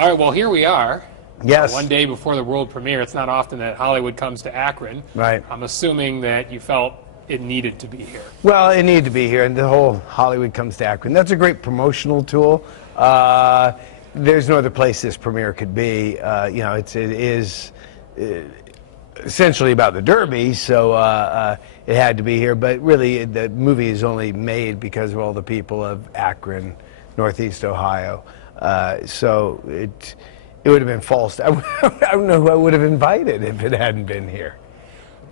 All right, well, here we are. Yes. One day before the world premiere. It's not often that Hollywood comes to Akron. Right. I'm assuming that you felt it needed to be here. Well, it needed to be here, and the whole Hollywood comes to Akron. That's a great promotional tool. There's no other place this premiere could be. It is essentially about the Derby, so it had to be here. But really, the movie is only made because of all the people of Akron, Northeast Ohio. So it would have been false. I don't know who I would have invited if it hadn't been here.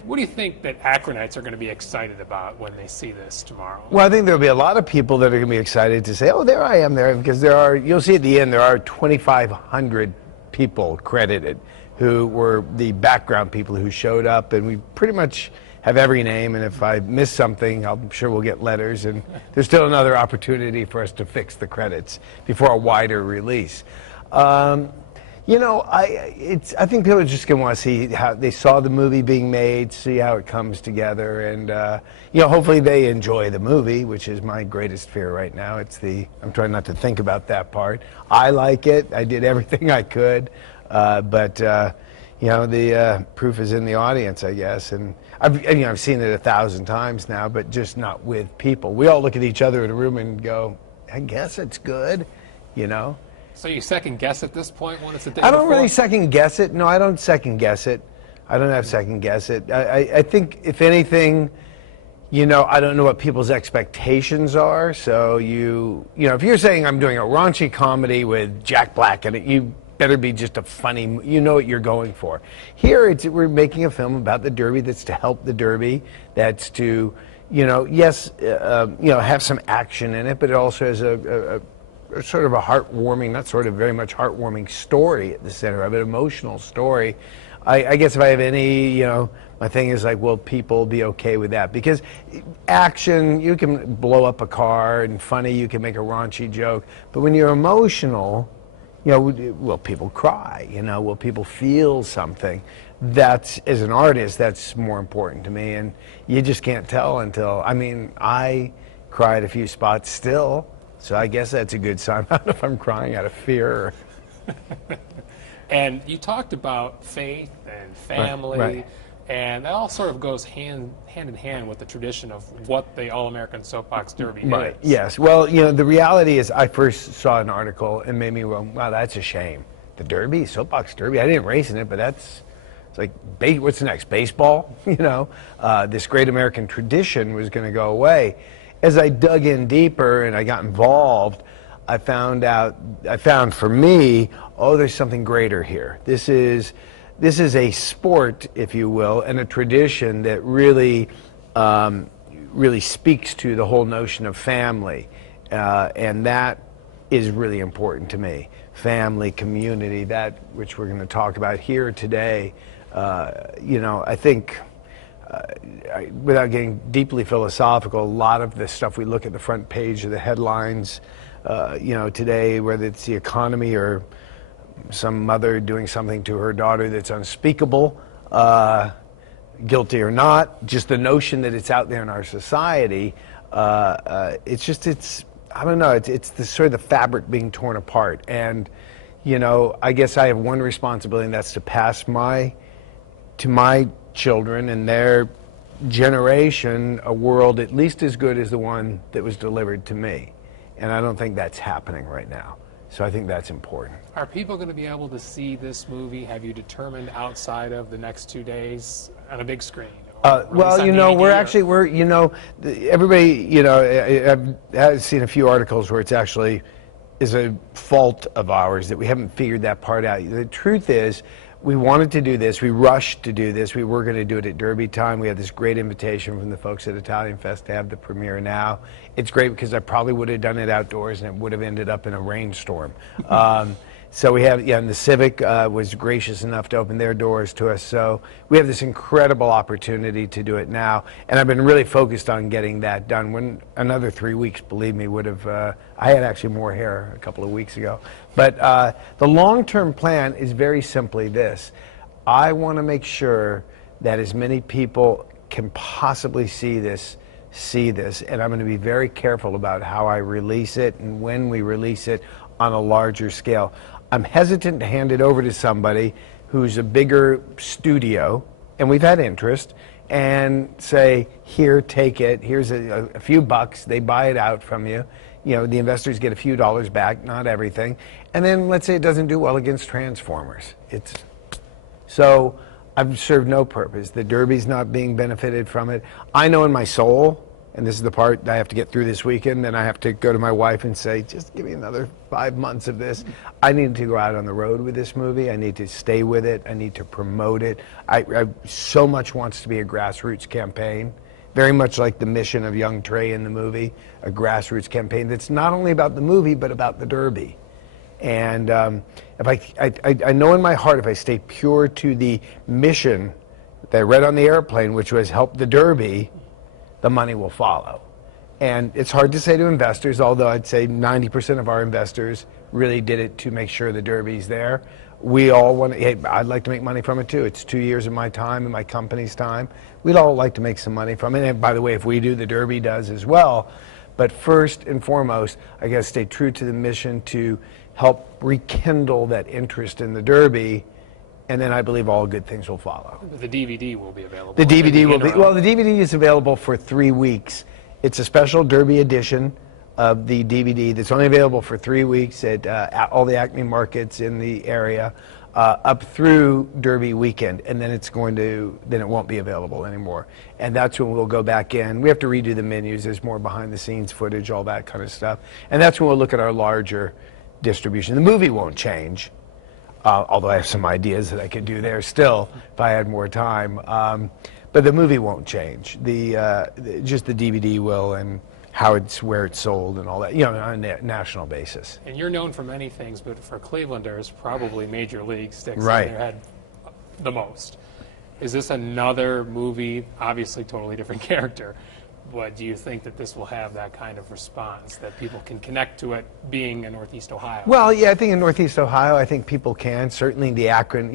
What do you think that Akronites are going to be excited about when they see this tomorrow? Well, I think there'll be a lot of people that are going to be excited to say, oh, there I am there, because you'll see at the end, there are 2,500 people credited who were the background people who showed up, and we pretty much have every name, and if I miss something, I'm sure we'll get letters, and there's still another opportunity for us to fix the credits before a wider release. I think people are just going to want to see how they saw the movie being made, see how it comes together, and hopefully they enjoy the movie, which is my greatest fear right now. I'm trying not to think about that part. I like it. I did everything I could, but the proof is in the audience, I guess. And I've seen it 1,000 times now, but just not with people. We all look at each other in a room and go, I guess it's good, So you second guess at this point when it's a day I don't before? really second guess it. No, I don't second guess it. I don't have second guess it. I think, if anything, I don't know what people's expectations are. So if you're saying I'm doing a raunchy comedy with Jack Black in it, you better be just a funny, you know what you're going for. Here, we're making a film about the Derby that's to help the Derby, that's to, have some action in it, but it also has a sort of a heartwarming, not sort of, very much heartwarming story at the center of it, emotional story. I guess if I have any, my thing is like, will people be okay with that? Because action, you can blow up a car, and funny, you can make a raunchy joke, but when you're emotional, will people cry? Will people feel something? That's, as an artist, that's more important to me, and you just can't tell until, I cried a few spots still. So I guess that's a good sign. I don't know if I'm crying out of fear. And you talked about faith and family, right. And that all sort of goes hand in hand with the tradition of what the All-American Soapbox Derby Right. is. Yes. Well, the reality is I first saw an article and made me go, wow, that's a shame. The Derby, Soapbox Derby, I didn't race in it, but it's like, what's next? Baseball? This great American tradition was going to go away. As I dug in deeper and I got involved, I found for me, there's something greater here. This is a sport, if you will, and a tradition that really speaks to the whole notion of family, and that is really important to me. Family, community, that which we're going to talk about here today. I think. Without getting deeply philosophical, a lot of the stuff we look at the front page of the headlines, today, whether it's the economy or some mother doing something to her daughter that's unspeakable, guilty or not, just the notion that it's out there in our society, I don't know, it's the sort of the fabric being torn apart. And, I guess I have one responsibility, and that's to pass to my children and their generation a world at least as good as the one that was delivered to me. And I don't think that's happening right now. So I think that's important. Are people going to be able to see this movie, have you determined, outside of the next 2 days on a big screen? Everybody, I've seen a few articles where it's actually is a fault of ours that we haven't figured that part out. The truth is, we wanted to do this. We rushed to do this. We were going to do it at Derby time. We had this great invitation from the folks at Italian Fest to have the premiere now. It's great because I probably would have done it outdoors and it would have ended up in a rainstorm. So we have, and the Civic was gracious enough to open their doors to us. So we have this incredible opportunity to do it now. And I've been really focused on getting that done. When another 3 weeks, believe me, would have, I had actually more hair a couple of weeks ago. But the long-term plan is very simply this. I want to make sure that as many people can possibly see this, and I'm going to be very careful about how I release it and when we release it on a larger scale. I'm hesitant to hand it over to somebody who's a bigger studio, and we've had interest, and say, here, take it, here's a few bucks, they buy it out from you. You know, the investors get a few dollars back, not everything. And then let's say it doesn't do well against Transformers. So I've served no purpose. The Derby's not being benefited from it. I know in my soul, and this is the part that I have to get through this weekend, then I have to go to my wife and say, just give me another 5 months of this. I need to go out on the road with this movie. I need to stay with it. I need to promote it. I so much wants to be a grassroots campaign, very much like the mission of young Trey in the movie, a grassroots campaign that's not only about the movie, but about the Derby. And if I know in my heart, if I stay pure to the mission that I read on the airplane, which was help the Derby, the money will follow. And it's hard to say to investors, although I'd say 90% of our investors really did it to make sure the Derby's there. We all want to, hey, I'd like to make money from it too. It's 2 years of my time and my company's time. We'd all like to make some money from it. And by the way, if we do, the Derby does as well. But first and foremost, I got to stay true to the mission to help rekindle that interest in the Derby, and then I believe all good things will follow. The DVD will be available. The DVD will be, well, the DVD is available for 3 weeks. It's a special Derby edition of the DVD that's only available for 3 weeks at all the Acme markets in the area, up through Derby weekend, and then then it won't be available anymore. And that's when we'll go back in. We have to redo the menus. There's more behind the scenes footage, all that kind of stuff. And that's when we'll look at our larger distribution. The movie won't change. Although I have some ideas that I could do there still if I had more time. But the movie won't change. Just the DVD will, and where it's sold and all that, on a national basis. And you're known for many things, but for Clevelanders, probably Major League sticks right in their head the most. Is this another movie, obviously totally different character, but do you think that this will have that kind of response, that people can connect to it being in Northeast Ohio? Well, yeah, I think in Northeast Ohio, I think people can. Certainly the Akron,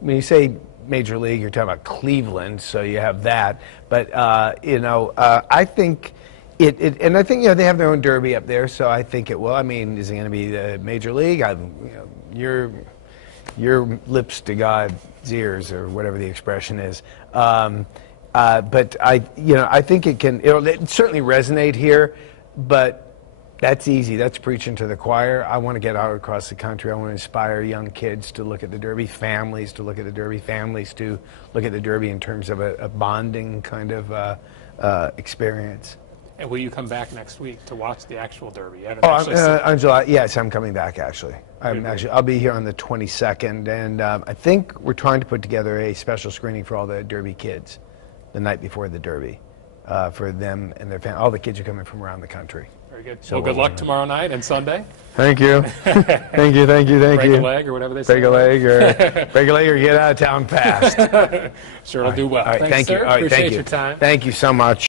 when you say Major League, you're talking about Cleveland, so you have that. But, I think and I think, they have their own Derby up there, so I think it will. I mean, is it going to be the Major League? Your lips to God's ears, or whatever the expression is. But I think it'll certainly resonate here, but that's easy. That's preaching to the choir. I want to get out across the country. I want to inspire young kids to look at the Derby, families to look at the Derby, families to look at the Derby in terms of a bonding kind of experience. And will you come back next week to watch the actual Derby? On July, yes, I'm coming back actually. I'll be here on the 22nd, and I think we're trying to put together a special screening for all the Derby kids the night before the Derby, for them and their family. All the kids are coming from around the country. Very good. So good luck tomorrow night and Sunday. Thank you. Thank you. Break a leg or whatever they say. Break a leg or get out of town fast. Sure, it'll do well. All right, Thanks, thank you. sir. All right, Appreciate thank you. your time. Thank you so much.